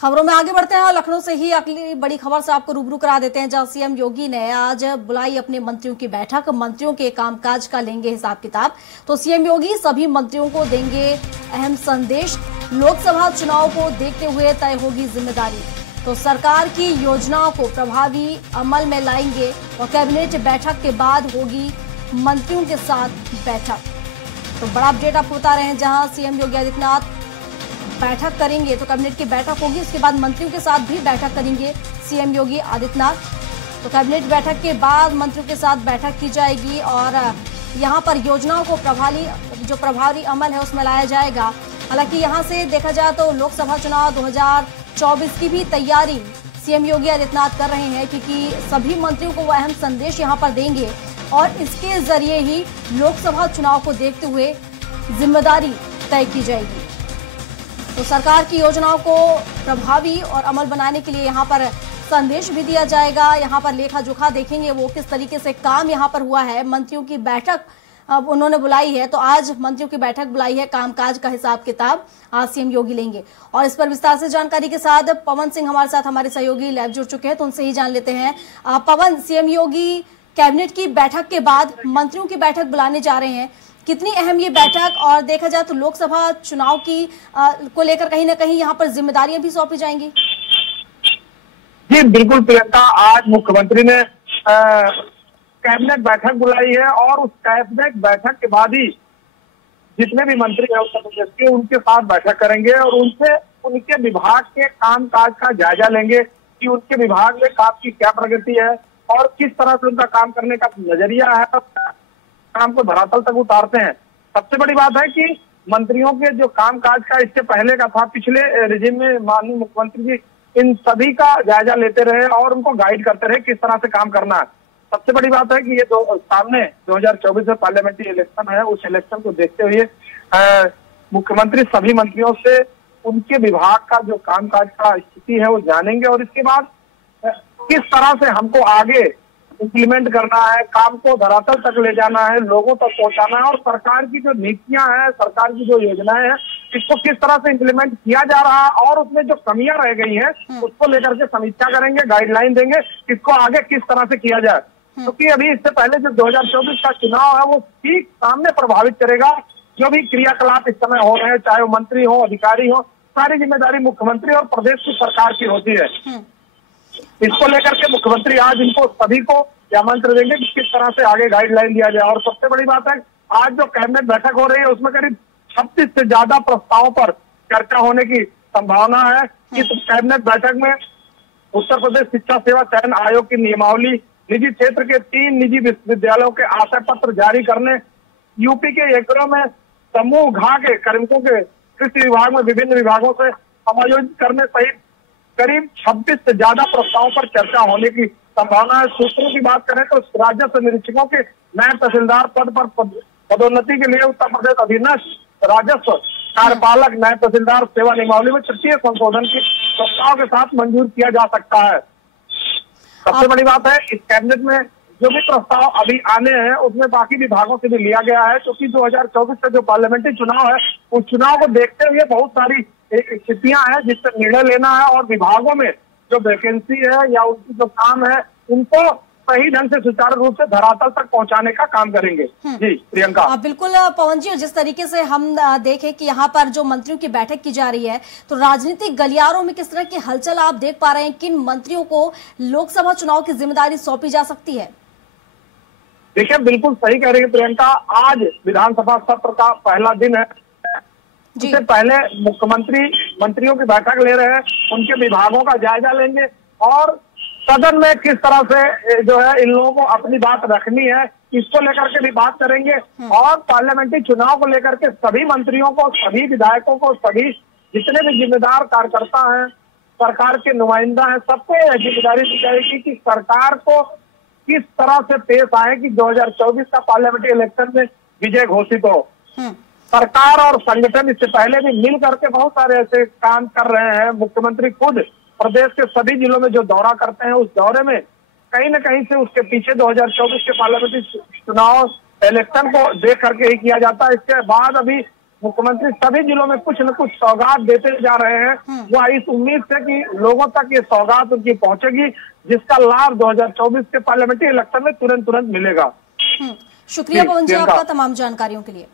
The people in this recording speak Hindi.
खबरों में आगे बढ़ते हैं और लखनऊ से ही अगली बड़ी खबर से आपको रूबरू करा देते हैं, जहां सीएम योगी ने आज बुलाई अपने मंत्रियों की बैठक। मंत्रियों के कामकाज का लेंगे हिसाब किताब। तो सीएम योगी सभी मंत्रियों को देंगे अहम संदेश। लोकसभा चुनाव को देखते हुए तय होगी जिम्मेदारी। तो सरकार की योजनाओं को प्रभावी अमल में लाएंगे और कैबिनेट बैठक के बाद होगी मंत्रियों के साथ बैठक। तो बड़ा अपडेट आपको बता रहे हैं, जहां सीएम योगी आदित्यनाथ बैठक करेंगे तो कैबिनेट की बैठक होगी, उसके बाद मंत्रियों के साथ भी बैठक करेंगे सीएम योगी आदित्यनाथ। तो कैबिनेट बैठक के बाद मंत्रियों के साथ बैठक की जाएगी और यहां पर योजनाओं को प्रभावी अमल है उसमें लाया जाएगा। हालांकि यहां से देखा जाए तो लोकसभा चुनाव 2024 की भी तैयारी सीएम योगी आदित्यनाथ कर रहे हैं, क्योंकि सभी मंत्रियों को वो अहम संदेश यहां पर देंगे और इसके जरिए ही लोकसभा चुनाव को देखते हुए जिम्मेदारी तय की जाएगी। तो सरकार की योजनाओं को प्रभावी और अमल बनाने के लिए यहाँ पर संदेश भी दिया जाएगा। यहाँ पर लेखा जोखा देखेंगे वो किस तरीके से काम यहाँ पर हुआ है। मंत्रियों की बैठक अब उन्होंने बुलाई है, तो आज मंत्रियों की बैठक बुलाई है, कामकाज का हिसाब किताब आज सीएम योगी लेंगे। और इस पर विस्तार से जानकारी के साथ पवन सिंह हमारे साथ हमारे सहयोगी लाइव जुड़ चुके हैं, तो उनसे ही जान लेते हैं। पवन, सीएम योगी कैबिनेट की बैठक के बाद मंत्रियों की बैठक बुलाने जा रहे हैं, कितनी अहम ये बैठक, और देखा जाए तो लोकसभा चुनाव की को लेकर कहीं ना कहीं यहाँ पर जिम्मेदारियां भी सौंपी जाएंगी? जी बिल्कुल प्रियंका, आज मुख्यमंत्री ने कैबिनेट बैठक बुलाई है और उस कैबिनेट बैठक के बाद ही जितने भी मंत्री हैं उत्तर प्रदेश के, उनके साथ बैठक करेंगे और उनसे उनके विभाग के काम काज का जायजा लेंगे कि उनके विभाग में काम की क्या प्रगति है और किस तरह से उनका काम करने का नजरिया है, काम को धरातल तक उतारते हैं। सबसे बड़ी बात है कि मंत्रियों के जो काम काज का इससे पहले का था, पिछले रिजिम में माननीय मुख्यमंत्री जी इन सभी का जायजा लेते रहे और उनको गाइड करते रहे किस तरह से काम करना है। सबसे बड़ी बात है कि ये सामने 2024 में पार्लियामेंट्री इलेक्शन है, उस इलेक्शन को देखते हुए मुख्यमंत्री सभी मंत्रियों से उनके विभाग का जो काम काज का स्थिति है वो जानेंगे और इसके बाद किस तरह से हमको आगे इम्प्लीमेंट करना है, काम को धरातल तक ले जाना है, लोगों तक पहुंचाना है और सरकार की जो नीतियां हैं, सरकार की जो योजनाएं हैं, इसको किस तरह से इम्प्लीमेंट किया जा रहा है और उसमें जो कमियां रह गई हैं उसको लेकर के समीक्षा करेंगे, गाइडलाइन देंगे इसको आगे किस तरह से किया जाए। क्योंकि अभी इससे पहले जो 2024 का चुनाव है वो ठीक सामने प्रभावित करेगा। जो भी क्रियाकलाप इस समय हो रहे हैं, चाहे वो मंत्री हो, अधिकारी हो, सारी जिम्मेदारी मुख्यमंत्री और प्रदेश की सरकार की होती है। इसको लेकर के मुख्यमंत्री आज इनको सभी को आमंत्रण देंगे कि किस तरह से आगे गाइडलाइन दिया जाए। और सबसे बड़ी बात है, आज जो कैबिनेट बैठक हो रही है उसमें करीब 36 से ज्यादा प्रस्तावों पर चर्चा होने की संभावना है। इस कैबिनेट बैठक में उत्तर प्रदेश शिक्षा सेवा चयन आयोग की नियमावली, निजी क्षेत्र के 3 निजी विश्वविद्यालयों के आशय पत्र जारी करने, यूपी के एकड़ों में समूह घा के कार्मिकों के कृषि विभाग में विभिन्न विभागों से समायोजित करने सहित करीब 26 से ज्यादा प्रस्तावों पर चर्चा होने की संभावना है। सूत्रों की बात करें तो राजस्व निरीक्षकों के नए तहसीलदार पद पर पदोन्नति के लिए उत्तर प्रदेश अधीनस्थ राजस्व कार्यपालक नए तहसीलदार सेवा नियमावली में तृतीय संशोधन की प्रस्ताव के साथ मंजूर किया जा सकता है। सबसे बड़ी बात है, इस कैबिनेट में जो भी प्रस्ताव अभी आने हैं उसमें बाकी विभागों से भी लिया गया है, क्योंकि 2024 का जो पार्लियामेंट्री चुनाव है उस चुनाव को देखते हुए बहुत सारी स्थितियां हैं जिससे निर्णय लेना है और विभागों में जो वैकेंसी है या उनकी जो काम है उनको सही ढंग से सुचारू रूप से धरातल तक पहुंचाने का काम करेंगे। जी प्रियंका। बिल्कुल पवन जी, जिस तरीके से हम देखें कि यहाँ पर जो मंत्रियों की बैठक की जा रही है, तो राजनीतिक गलियारों में किस तरह की हलचल आप देख पा रहे हैं? किन मंत्रियों को लोकसभा चुनाव की जिम्मेदारी सौंपी जा सकती है? देखिए, बिल्कुल सही कह रही है प्रियंका, आज विधानसभा सत्र का पहला दिन है। इससे पहले मुख्यमंत्री मंत्रियों की बैठक ले रहे हैं, उनके विभागों का जायजा लेंगे और सदन में किस तरह से जो है इन लोगों को अपनी बात रखनी है इसको लेकर के भी बात करेंगे और पार्लियामेंट्री चुनाव को लेकर के सभी मंत्रियों को, सभी विधायकों को, सभी जितने भी जिम्मेदार कार्यकर्ता हैं, सरकार के नुमाइंदा हैं, सबको यह जिम्मेदारी दी जाएगी कि सरकार को किस तरह से पेश आए कि 2024 का पार्लियामेंट्री इलेक्शन में विजय घोषित हो। सरकार और संगठन इससे पहले भी मिल करके बहुत सारे ऐसे काम कर रहे हैं। मुख्यमंत्री खुद प्रदेश के सभी जिलों में जो दौरा करते हैं उस दौरे में कहीं न कहीं से उसके पीछे 2024 के पार्लियामेंट्री चुनाव इलेक्शन को देख करके ही किया जाता है। इसके बाद अभी मुख्यमंत्री सभी जिलों में कुछ न कुछ सौगात देते जा रहे हैं। वो इस उम्मीद से कि लोगों तक ये सौगात उनकी पहुंचेगी, जिसका लाभ 2024 के पार्लियामेंट्री इलेक्शन में तुरंत मिलेगा। शुक्रिया पवन जी आपका तमाम जानकारियों के लिए।